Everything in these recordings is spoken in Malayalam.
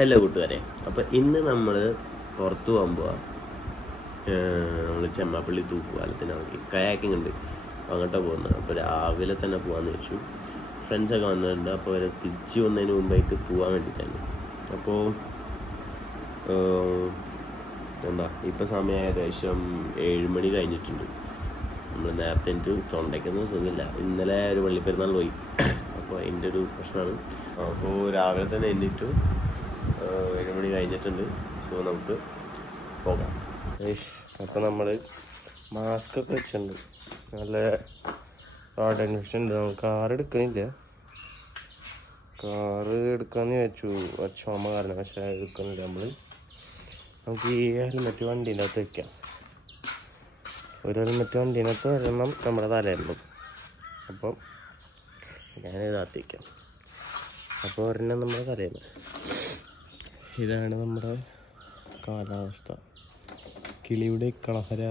ഹലോ കൂട്ടുകാരെ, അപ്പോൾ ഇന്ന് നമ്മൾ പുറത്ത് പോകുമ്പോൾ നമ്മൾ ചെമ്മാപ്പള്ളി തൂക്കുപാലത്തിനാക്കി കയാക്കിംഗ് ഉണ്ട്. അപ്പോൾ അങ്ങോട്ടാണ് പോകുന്നത്. അപ്പോൾ രാവിലെ തന്നെ പോകാമെന്ന് വെച്ചു. ഫ്രണ്ട്സൊക്കെ വന്നിട്ടുണ്ട്. അപ്പോൾ അവർ തിരിച്ച് വന്നതിന് മുമ്പായിട്ട് പോകാൻ വേണ്ടിയിട്ടാണ്. അപ്പോൾ ഇപ്പോൾ സമയം ഏകദേശം 7 മണി കഴിഞ്ഞിട്ടുണ്ട്. നമ്മൾ നേരത്തെ എനിക്ക് തൊണ്ടയ്ക്കൊന്നും സുഖമില്ല. ഇന്നലെ ഒരു പള്ളിപ്പെരുന്നാൾ പോയി. അപ്പോൾ അതിൻ്റെ ഒരു പ്രശ്നമാണ്. അപ്പോൾ രാവിലെ തന്നെ എണീറ്റു. 7 മണി കഴിഞ്ഞിട്ടുണ്ട്. സോ നമുക്ക് പോകാം. അപ്പോൾ നമ്മൾ മാസ്ക് ഒക്കെ വെച്ചിട്ടുണ്ട്. നല്ല റോഡ് അന്വേഷണം ഉണ്ട്. നമുക്ക് കാറ് എടുക്കുന്നില്ല. കാറ് എടുക്കാമെന്ന് വെച്ചു ചുമ കാരണം, പക്ഷേ എടുക്കുന്നില്ല. നമുക്ക് ഈ ഹെൽമെറ്റ് വണ്ടീൻ്റെ അകത്ത് വയ്ക്കാം. ഒരു ഹെൽമെറ്റ് വണ്ടീൻ്റെ അകത്ത് ഒരെണ്ണം നമ്മുടെ തലയിലുള്ളൂ. അപ്പം ഞാനിതകത്ത് വയ്ക്കാം. അപ്പോൾ ഒരെണ്ണം നമ്മുടെ തലയിൽ. ഇതാണ് നമ്മുടെ കാലാവസ്ഥ. കിളിയുടെ കളഹര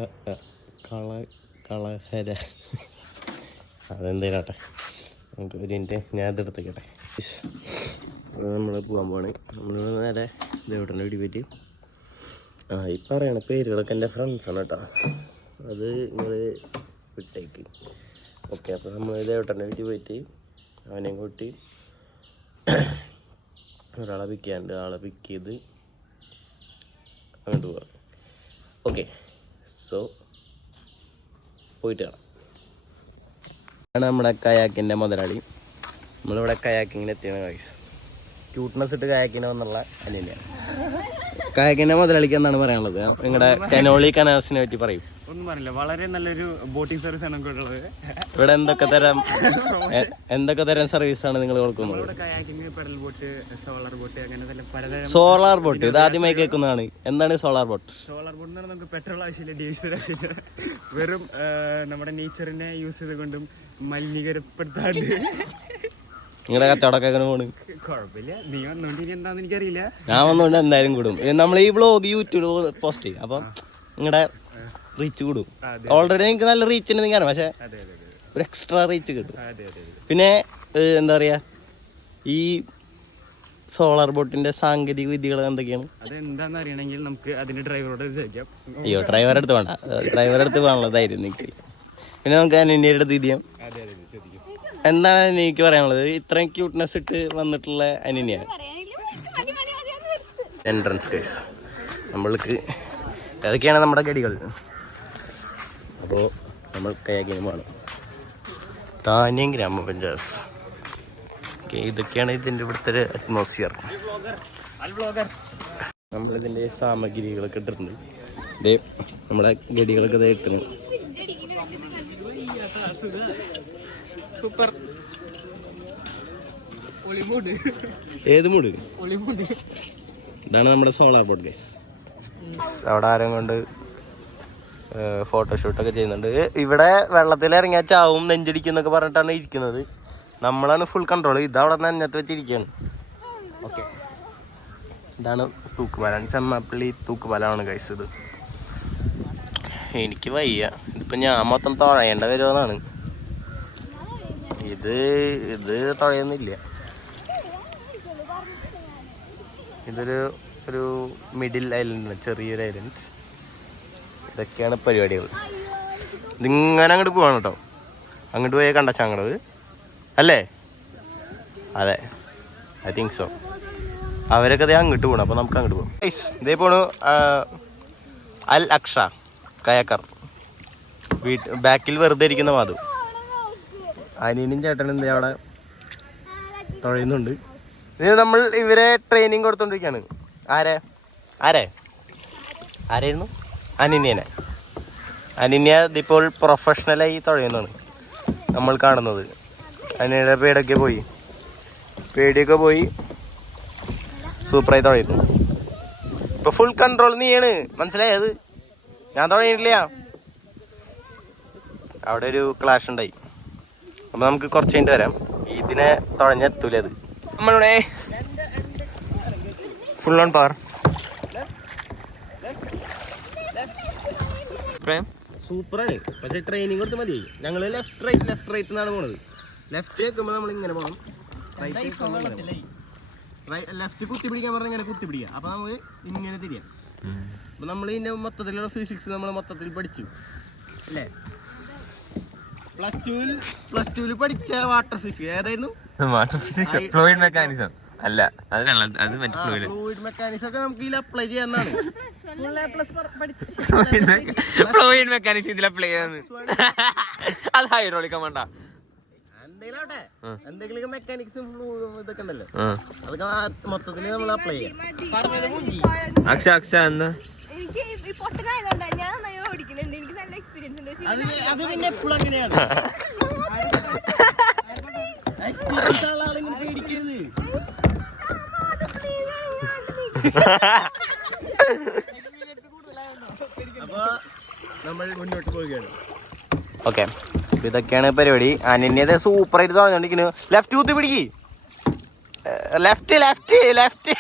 അതെന്തേലാട്ടെ. നമുക്ക് ഒരു മിനിറ്റ് ഞാൻ ഇതെടുത്തേക്കട്ടെ. നമ്മൾ പോകാൻ പോവാണ്. നമ്മളിവിടെ നേരെ ദേവട്ടൻ്റെ വീട്ടിൽ പോയിട്ട് ഈ പറയണ പേരുകളൊക്കെ എൻ്റെ ഫ്രണ്ട്സാണ് കേട്ടോ. അത് നിങ്ങൾ വിട്ടേക്ക്. ഓക്കെ, അപ്പോൾ നമ്മൾ ദേവട്ടൻ്റെ വീട്ടിൽ പോയിട്ട് അവനെയും കൂട്ടി ഒരാളെ പിക്ക് ചെയ്യാണ്ട് ആളെ പിക്ക് ചെയ്ത് അങ്ങോട്ട് പോകാം. ഓക്കെ, സോ പോയിട്ട് കാണാം. ആണ് നമ്മുടെ കയാക്കിൻ്റെ മുതലാളി. നമ്മളിവിടെ കയാക്കിങ്ങിന് എത്തിയാണ് ഗൈസ്. ക്യൂട്ട്നെസ് ഇട്ട് കയാക്കിന് വന്നുള്ള അനിയനെയാണ്. കയാക്കിൻ്റെ മുതലാളിക്ക് എന്താണ് പറയാനുള്ളത്? നിങ്ങളുടെ കനോളി കനാസിനെ പറ്റി പറയും. ഒന്നും പറഞ്ഞില്ല, വളരെ നല്ലൊരു ബോട്ടിംഗ് സർവീസ് ആണ് നമുക്ക് ഉള്ളത്. ഇവിടെ എന്തൊക്കെ തരം സർവീസ് ആണ് നിങ്ങൾ കൊടുക്കുന്നത്? പെഡൽ ബോട്ട്, സോളാർ ബോട്ട്, അങ്ങനെ പലതരം. സോളാർ ബോട്ട് ഇത് ആദ്യമായി കേൾക്കുന്നതാണ്. എന്താണ് സോളാർ ബോട്ട്? സോളാർ ബോട്ട് എന്ന് പറഞ്ഞാൽ നമുക്ക് പെട്രോൾ ആവശ്യമില്ല, ഡീസൽ ആവശ്യമില്ല. വെറും നമ്മുടെ നേച്ചറിനെ യൂസ് ചെയ്തുകൊണ്ടും മലിനീകരപ്പെടുത്താണ്ട് നിങ്ങളുടെ കച്ചവടമൊക്കെ എങ്ങനെ പോണ്? കുഴപ്പമില്ല. നീ വന്നോണ്ട് ഇനി എന്താന്ന് എനിക്കറിയില്ല. ഞാൻ വന്നോണ്ട് എന്തായാലും കൂടും. നമ്മൾ ഈ വ്ളോഗ് യൂട്യൂബിൽ പോസ്റ്റ് ചെയ്യും. അപ്പം നിങ്ങളുടെ റീച്ച് കൂടും. ഓൾറെഡി നിങ്ങൾക്ക് നല്ല റീച്ച് ഉണ്ട് കാരണം, പക്ഷെ ഒരു എക്സ്ട്രാ റീച്ച് കിട്ടും. പിന്നെ എന്താ പറയാ, ഈ സോളാർ ബോട്ടിന്റെ സാങ്കേതിക വിദ്യകൾ എന്തൊക്കെയാണ്? അതെന്താന്ന് അറിയണമെങ്കിൽ നമുക്ക് അതിന്റെ ഡ്രൈവറോട് ചോദിക്കാം. അയ്യോ, ഡ്രൈവറെ അടുത്ത് വേണ്ട. ഡ്രൈവറെ അടുത്ത് പോകാനുള്ള ധൈര്യം എനിക്ക്. പിന്നെ നമുക്ക് അനിയൻ്റെ അടുത്ത് തിരിയാം. എന്താണ് എനിക്ക് പറയാനുള്ളത്? ഇത്രയും ക്യൂട്ട്നെസ് ഇട്ട് വന്നിട്ടുള്ള അനിയനെയാണ്. എൻട്രൻസ് കേസ് നമ്മൾക്ക് ഏതൊക്കെയാണ് നമ്മുടെ ഗഡികൾ. അപ്പോൾ നമ്മൾ കയാക്കിങ് വേണം. താന്യം ഗ്രാമപഞ്ചായത്ത്. ഓക്കെ, ഇതൊക്കെയാണ് ഇതിൻ്റെ ഇവിടുത്തെ ഒരു അറ്റ്മോസ്ഫിയർ. നമ്മളിതിൻ്റെ സാമഗ്രികളൊക്കെ ഇട്ടിട്ടുണ്ട്. ഇതേ നമ്മുടെ ഗഡികളൊക്കെ ഇതേ ഇട്ടുണ്ട്. സൂപ്പർ. ഏത് മൂഡ്? ഇതാണ് നമ്മുടെ സോളാർ ബോട്ട് ഗൈസ്. അവിടെ ആരും കൊണ്ട് ഫോട്ടോഷൂട്ടൊക്കെ ചെയ്യുന്നുണ്ട്. ഇവിടെ വെള്ളത്തിൽ ഇറങ്ങിയാൽ ചാവും, നെഞ്ചടിക്കും എന്നൊക്കെ പറഞ്ഞിട്ടാണ് ഇരിക്കുന്നത്. നമ്മളാണ് ഫുൾ കൺട്രോൾ. ഇതവിടെ നന്നത്ത് വെച്ചിരിക്കുകയാണ്. ഓക്കെ, ഇതാണ് തൂക്കുപാലം. ചെമ്മാപ്പള്ളി തൂക്കുപാലമാണ് ഗൈസ് ഇത്. എനിക്ക് വയ്യ. ഇതിപ്പോൾ ഞാൻ മൊത്തം തുഴയേണ്ട വരുമെന്നാണ്. ഇത് തുഴയൊന്നുമില്ല. ഒരു മിഡിൽ ഐലൻഡാണ്, ചെറിയൊരു ഐലൻഡ്. ഇതൊക്കെയാണ് പരിപാടികൾ. ഇതിങ്ങനെ അങ്ങോട്ട് പോവാണ് കേട്ടോ. അങ്ങോട്ട് പോയാൽ കണ്ടച്ചാങ്ങടവ് അല്ലേ? അതെ, ഐ തിങ്ക് സോ. അവരൊക്കെ അതേ അങ്ങോട്ട് പോകണം. അപ്പോൾ നമുക്ക് അങ്ങോട്ട് പോകാം. ഇതേ പോണു അൽ അക്ഷ കയാക്കർ. ബാക്കിൽ വെറുതെ ഇരിക്കുന്ന മാധു. അനിയനും ചേട്ടനും എന്താ അവിടെ തുഴയുന്നുണ്ട്. ഇത് നമ്മൾ ഇവരെ ട്രെയിനിങ് കൊടുത്തോണ്ടിരിക്കുകയാണ്. ആരായിരുന്നു? അനിന്യ ഇതിപ്പോൾ പ്രൊഫഷണലായി തുഴയുന്നതാണ് നമ്മൾ കാണുന്നത്. അനിയൻ്റെ പേടിയൊക്കെ പോയി സൂപ്പറായി തുഴയുന്നു. ഇപ്പൊ ഫുൾ കൺട്രോൾ നീയാണ്, മനസ്സിലായത്? ഞാൻ തുഴയിട്ടില്ല. അവിടെ ഒരു ക്ലാഷ് ഉണ്ടായി. അപ്പോൾ നമുക്ക് കുറച്ച് കഴിഞ്ഞിട്ട് വരാം. ഇതിനെ തുഴഞ്ഞെത്തൂല. അത് നമ്മളുടെ ഫുൾ ഓൺ പവർ. സൂപ്പറാണ്, പക്ഷേ ട്രെയിനിങ് കൊടുത്ത് മതി. ഞങ്ങൾ ലെഫ്റ്റ് റൈറ്റ് എന്നാണ് പോണത്. ലെഫ്റ്റ് വെക്കുമ്പോൾ നമ്മൾ ഇങ്ങനെ പോകണം, റൈറ്റ് ലെഫ്റ്റ് കുത്തി പിടിക്കാൻ പറഞ്ഞാൽ ഇങ്ങനെ കുത്തി പിടിക്കുക. അപ്പൊ നമുക്ക് ഇങ്ങനെ തിരിയാം. അപ്പൊ നമ്മൾ ഇതിന്റെ മൊത്തത്തിലുള്ള ഫിസിക്സ് നമ്മൾ മൊത്തത്തിൽ പഠിച്ചു അല്ലേ? പ്ലസ് ടുവിൽ പഠിച്ച വാട്ടർ ഫിസിക്സ് ഏതായിരുന്നു? വാട്ടർ ഫിസിക്സ്, ഫ്ലൂയിഡ് മെക്കാനിസം അല്ല, അത് മറ്റേ ഫ്ലൂയിഡ് മെക്കാനിക്സ് ഒക്കെ നമുക്ക് ഇതിൽ അപ്ലൈ ചെയ്യാന്നാണ്. ഫ്ലൂയിഡ് മെക്കാനിക്സ് ഇതിൽ അപ്ലൈ ചെയ്യാന്ന്. അത് ഹൈഡ്രോളിക് വേണ്ട, എന്തെങ്കിലും മെക്കാനിക്സും ഫ്ലൂയിഡും ഇതൊക്കെ ഉണ്ടല്ലോ, അതൊക്കെ മൊത്തത്തിൽ നമ്മൾ അപ്ലൈ ചെയ്യാം. അക്ഷ എന്താ അത് പിന്നെ എപ്പോഴും അങ്ങനെയാണ്. പേടിക്കരുത്. അപ്പൊ നമ്മൾ മുന്നോട്ട് പോവുകയാണ്. ഓക്കെ, ഇതൊക്കെയാണ് പരിപാടി. അനന്യത സൂപ്പറായിട്ട് തുടങ്ങിക്കൊണ്ടിരിക്കുന്നു. ലെഫ്റ്റ് കുത്തി പിടിക്ക്, ലെഫ്റ്റ് ലെഫ്റ്റ് ലെഫ്റ്റ്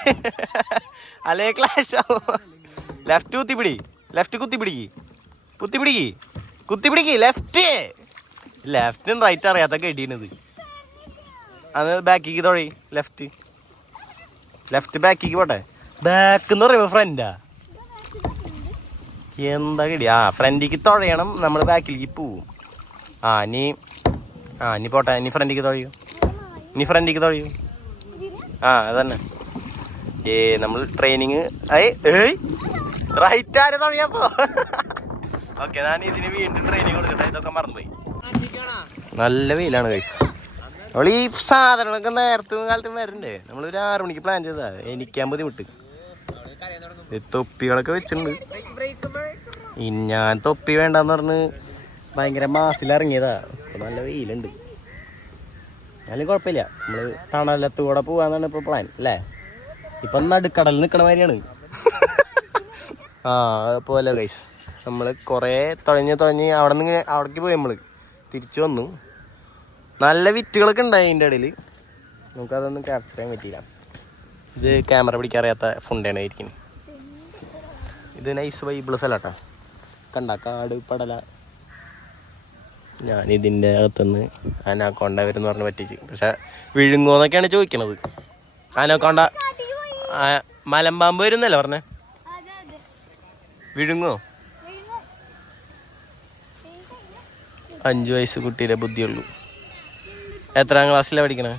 അല്ലേ ക്ലാഷ് ആവും. ലെഫ്റ്റ് കുത്തി പിടി, ലെഫ്റ്റ് കുത്തി പിടിക്ക്, കുത്തി പിടിക്ക്, കുത്തി പിടിക്ക്. ലെഫ്റ്റും റൈറ്റ് അറിയാത്ത കെടിയണത്. അത് ബാക്കിക്ക് തൊഴി. ലെഫ്റ്റ് ബാക്കിക്ക് പോട്ടെ. ബാക്ക് എന്ന് പറയുമ്പോ ഫ്രണ്ടാ, എന്താ കെടി? ഫ്രണ്ടിക്ക് തുഴയണം, നമ്മൾ ബാക്കിലേക്ക് പോവും. നീ പോട്ടെ, നീ ഫ്രണ്ടിക്ക് തുഴയൂ, അതന്നെ. നമ്മൾ ട്രെയിനിങ് റൈറ്റ് ആരെ തുഴയാപ്പോ. ഓക്കെ, ഞാൻ ഇതിന് വീണ്ടും ട്രെയിനിങ് കൊടുക്കട്ടെ. ഇതൊക്കെ മറന്നുപോയി. നല്ല വെയിലാണ് ഗൈസ്. നമ്മൾ ഈ സാധനങ്ങളൊക്കെ നേരത്തും കാലത്തും വരണ്ടേ? നമ്മളൊരു 6 മണിക്ക് പ്ലാൻ ചെയ്താ. എനിക്കാൻ ബുദ്ധിമുട്ട്. തൊപ്പികളൊക്കെ വെച്ചിട്ടുണ്ട്. ഞാൻ തൊപ്പി വേണ്ടെന്ന് പറഞ്ഞ് ഭയങ്കര മാസിലിറങ്ങിയതാ. ഇപ്പൊ നല്ല വെയിലുണ്ട്, എന്നാലും കുഴപ്പമില്ല. നമ്മള് തണലത്ത് കൂടെ പോവാന്നാണ് ഇപ്പൊ പ്ലാൻ അല്ലേ? ഇപ്പൊ നടുക്കടലിൽ നിക്കണ മാതിരിയാണ്. പോലെ ഗൈസ്, നമ്മള് കൊറേ തുഴഞ്ഞ് അവിടേക്ക് പോയി. നമ്മള് തിരിച്ചു വന്നു. നല്ല വിറ്റുകളൊക്കെ ഉണ്ടായി അതിൻ്റെ ഇടയിൽ. നമുക്കതൊന്നും ക്യാപ്ചർ ചെയ്യാൻ പറ്റിയില്ല. ഇത് ക്യാമറ പിടിക്കാറിയാത്ത ഫുണ്ടാണ് ഇരിക്കുന്നത്. ഇത് നൈസ് വൈബിള് സ്ഥലട്ടാ. കണ്ട കാട് പടല. ഞാനിതിൻ്റെ അകത്തുനിന്ന് അനാക്കോണ്ട വരുന്ന പറഞ്ഞ് പറ്റിച്ച്. പക്ഷെ വിഴുങ്ങോന്നൊക്കെയാണ് ചോദിക്കണത്. അനാക്കോണ്ട മലമ്പാമ്പ് വരുന്നല്ലേ പറഞ്ഞേ? വിഴുങ്ങോ? 5 വയസ്സ് കുട്ടിയുടെ ബുദ്ധിയുള്ളൂ. എത്രാം ക്ലാസ്സിലാണ് പഠിക്കണേ?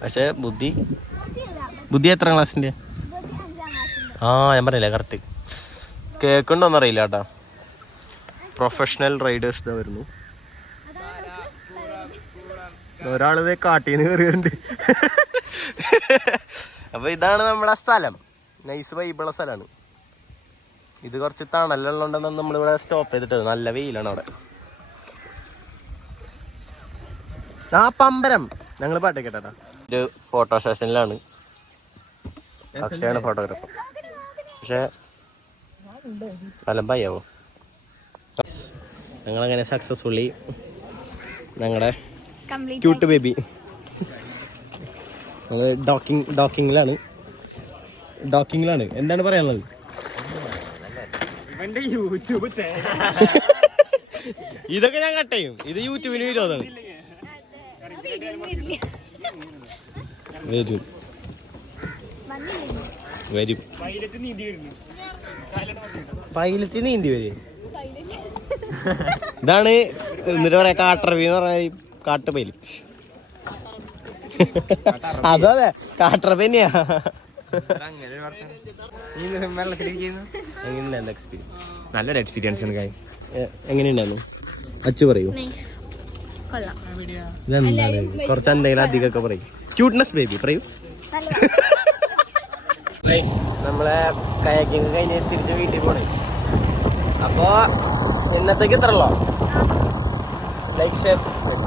പക്ഷെ ബുദ്ധി എത്രാം ക്ലാസ്സിൻ്റെ? ഞാൻ പറഞ്ഞില്ലേ കറക്റ്റ്. കേൾക്കുന്നുണ്ടോന്ന് അറിയില്ല കേട്ടോ. പ്രൊഫഷണൽ റൈഡേഴ്സ് ഇതാ വരുന്നു. ഒരാളിത് കാട്ടീന്ന് കയറിയുണ്ട്. അപ്പൊ ഇതാണ് നമ്മുടെ സ്ഥലം. നൈസ് വൈബുള്ള സ്ഥലമാണ്. ഇത് കുറച്ച് തണലുള്ളതുകൊണ്ടാണ് നമ്മളിവിടെ സ്റ്റോപ്പ് ചെയ്തിട്ടത്. നല്ല വെയിലാണ് അവിടെ. പമ്പരം ഞങ്ങൾ പാട്ട് കേട്ടാ. ഒരു ഫോട്ടോ സെഷനിലാണ്. അക്ഷയാണ് ഫോട്ടോഗ്രാഫർ. പക്ഷെ അലമ്പാവോ? ഞങ്ങളങ്ങനെ സക്സസ്ഫുള്ളി ഞങ്ങളുടെ ക്യൂട്ട് ബേബി ഞങ്ങൾ ഡോക്കിങ്ങിലാണ്. എന്താണ് പറയാനുള്ളത്? ഇതൊക്കെ ഞാൻ കട്ട് ചെയ്യും. ഇത് യൂട്യൂബിന് വിരോധമാണ്. വരും പൈലറ്റ് നീന്തി വരും. ഇതാണ് എന്നിട്ട് പറയാ കാട്ടറവി എന്ന് പറഞ്ഞ കാട്ടുപൈല്. അതെ കാട്ടറവി തന്നെയാ. എങ്ങനെയുണ്ടായിരുന്നു എക്സ്പീരിയൻസ്? നല്ലൊരു എക്സ്പീരിയൻസ് ആണ്. എങ്ങനെയുണ്ടായിരുന്നു അച്ചു പറയൂ. ഇതെന്താണ് കുറച്ച് എന്തെങ്കിലും അധികമൊക്കെ പറയും. ക്യൂട്ട്നെസ് ബേബി പറയൂ. നമ്മളെ കയാക്കിങ് കഴിഞ്ഞ് തിരിച്ച് വീട്ടിൽ പോണേ. അപ്പോ ഇന്നത്തേക്ക് ഇത്ര ഉള്ളോ? Like share subscribe.